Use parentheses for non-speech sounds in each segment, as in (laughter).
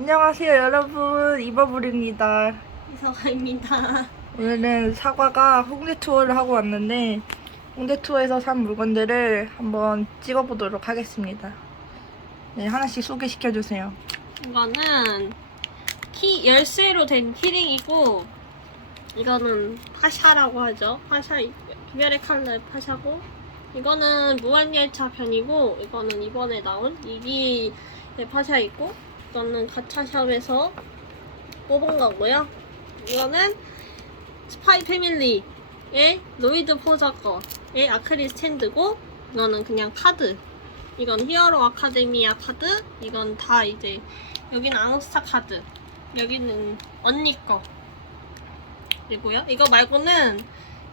안녕하세요 여러분. 이버블입니다. 이서가입니다. 오늘은 사과가 홍대 투어를 하고 왔는데 홍대 투어에서 산 물건들을 한번 찍어보도록 하겠습니다. 네 하나씩 소개시켜주세요. 이거는 키 열쇠로 된 키링이고 이거는 파샤라고 하죠. 파샤 이별의 칼라의 파샤고. 이거는 무한열차 편이고 이거는 이번에 나온 이기의 파샤이고 이거는 가차샵에서 뽑은 거고요. 이거는 스파이 패밀리의 로이드 포저 거의 아크릴 스탠드고 이거는 그냥 카드. 이건 히어로 아카데미아 카드. 이건 다 이제 여기는 앙스타 카드. 여기는 언니 거. 이고요 이거 말고는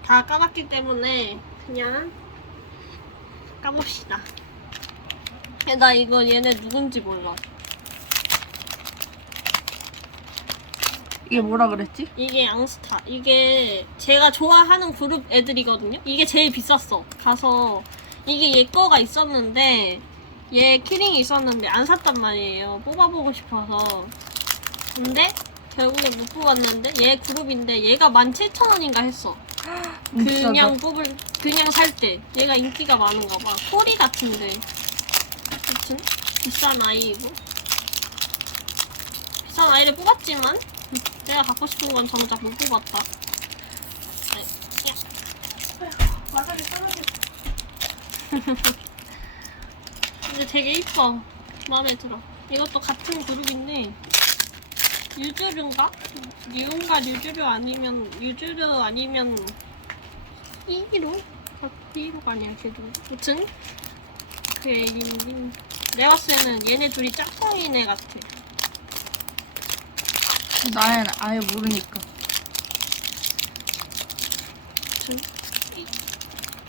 다 까봤기 때문에 그냥 까봅시다. 나 이거 얘네 누군지 몰라 이게 뭐라 그랬지? 이게 앙스타. 이게 제가 좋아하는 그룹 애들이거든요. 이게 제일 비쌌어. 가서 이게 얘 거가 있었는데 얘 키링이 있었는데 안 샀단 말이에요. 뽑아보고 싶어서. 근데 결국에 못 뽑았는데 얘 그룹인데 얘가 17,000원인가 했어. 음, 그냥 비싸다. 뽑을 그냥 살 때. 얘가 인기가 많은가 봐. 코리 같은데. 아무튼 비싼 아이이고. 비싼 아이를 뽑았지만 내가 갖고 싶은 건 정작 못 뽑았다. 와사비 떨어져 (laughs) 근데 되게 이뻐 마음에 들어 이것도 같은 그룹인데 유주류인가? 류인가 류주류 아니면 유주류 아니면 이기로? 이기로가 아니야 걔도 아무튼 그 얘기는 내가 봤을 때는 얘네 둘이 짝꿍이네 같아 나는 아예 모르니까.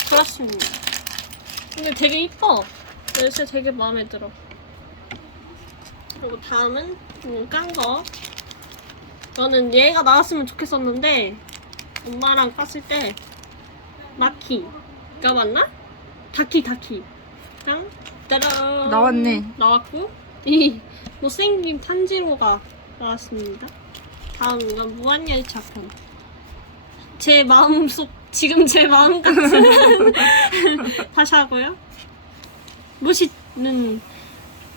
그렇습니다. 근데 되게 이뻐. 열쇠 되게 마음에 들어. 그리고 다음은 음, 깐거. 저는 얘가 나왔으면 좋겠었는데 엄마랑 깠을 때 마키가 맞나? 다키 다키. 랑 따란. 나왔네. 나왔고 이 못생긴 탄지로가 나왔습니다 다음 이건 무한열차 편 제 마음 속 지금 제 마음 같은 (laughs) 다시 하고요 무시는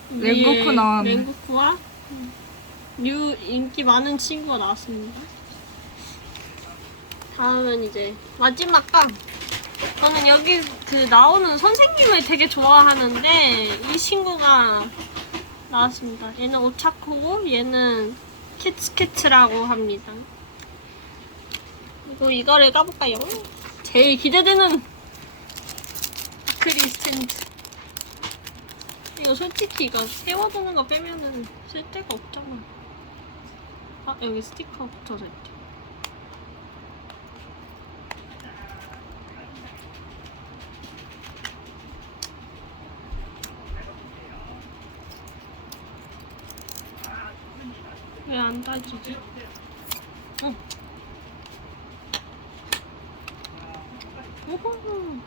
랭고쿠 나왔네. 랭고쿠와 류 인기 많은 친구가 나왔습니다. 다음은 이제 마지막 강. 저는 여기 그 나오는 선생님을 되게 좋아하는데 이 친구가 나왔습니다. 얘는 오차코고 얘는 캣츠캣츠라고 합니다. 그리고 이거를 까볼까요? 제일 기대되는 크리스텐트. 이거 솔직히 이거 세워두는 거 빼면은 쓸 데가 없잖아. 아 여기 스티커 붙어져 있대. 왜 안 따지지? 응. 오호.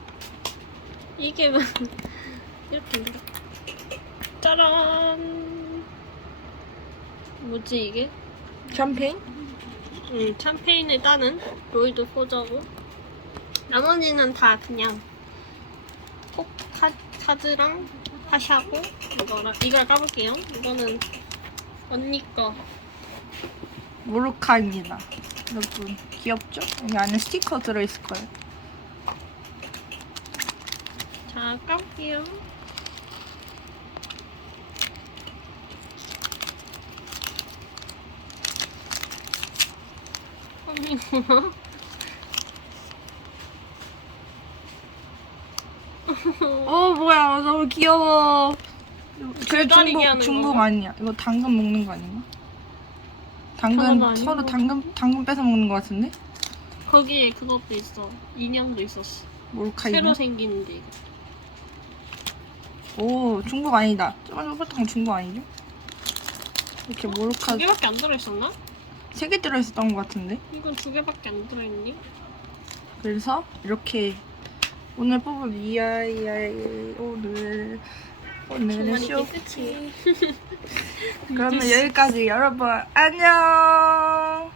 이게 왜 (laughs) 이렇게 이렇게. 짜란. 뭐지 이게? 샴페인? 음, 샴페인을 따는 로이드 포저고 나머지는 다 그냥 꼭 카, 카드랑 하샤고 이거랑 이걸 까볼게요. 이거는 언니 거. 모르카입니다 여러분 귀엽죠? 여기 안에 스티커 들어있을 거예요 자. 언니구나. (laughs) 어 뭐야 너무 귀여워 쟤 줄다리기 중복? 아니야 이거 당근 먹는 거 아닌가? 당근. 서로 당근 당근 뺏어 먹는 거 같은데? 거기에 그것도 있어. 인형도 있었어. 몰카 새로? 생기는데. 오 중복 아니다 저번에 먹었던 거 중복 아니죠? 이렇게 몰카 두 개밖에 안 들어있었나? 세 개 들어있었던 거 같은데? 이건 두 개밖에 안 들어있니? 그래서 이렇게 오늘 뽑은 이아이아이 오늘 오늘은 이게 쇼키 그러면 여기까지 여러분. 안녕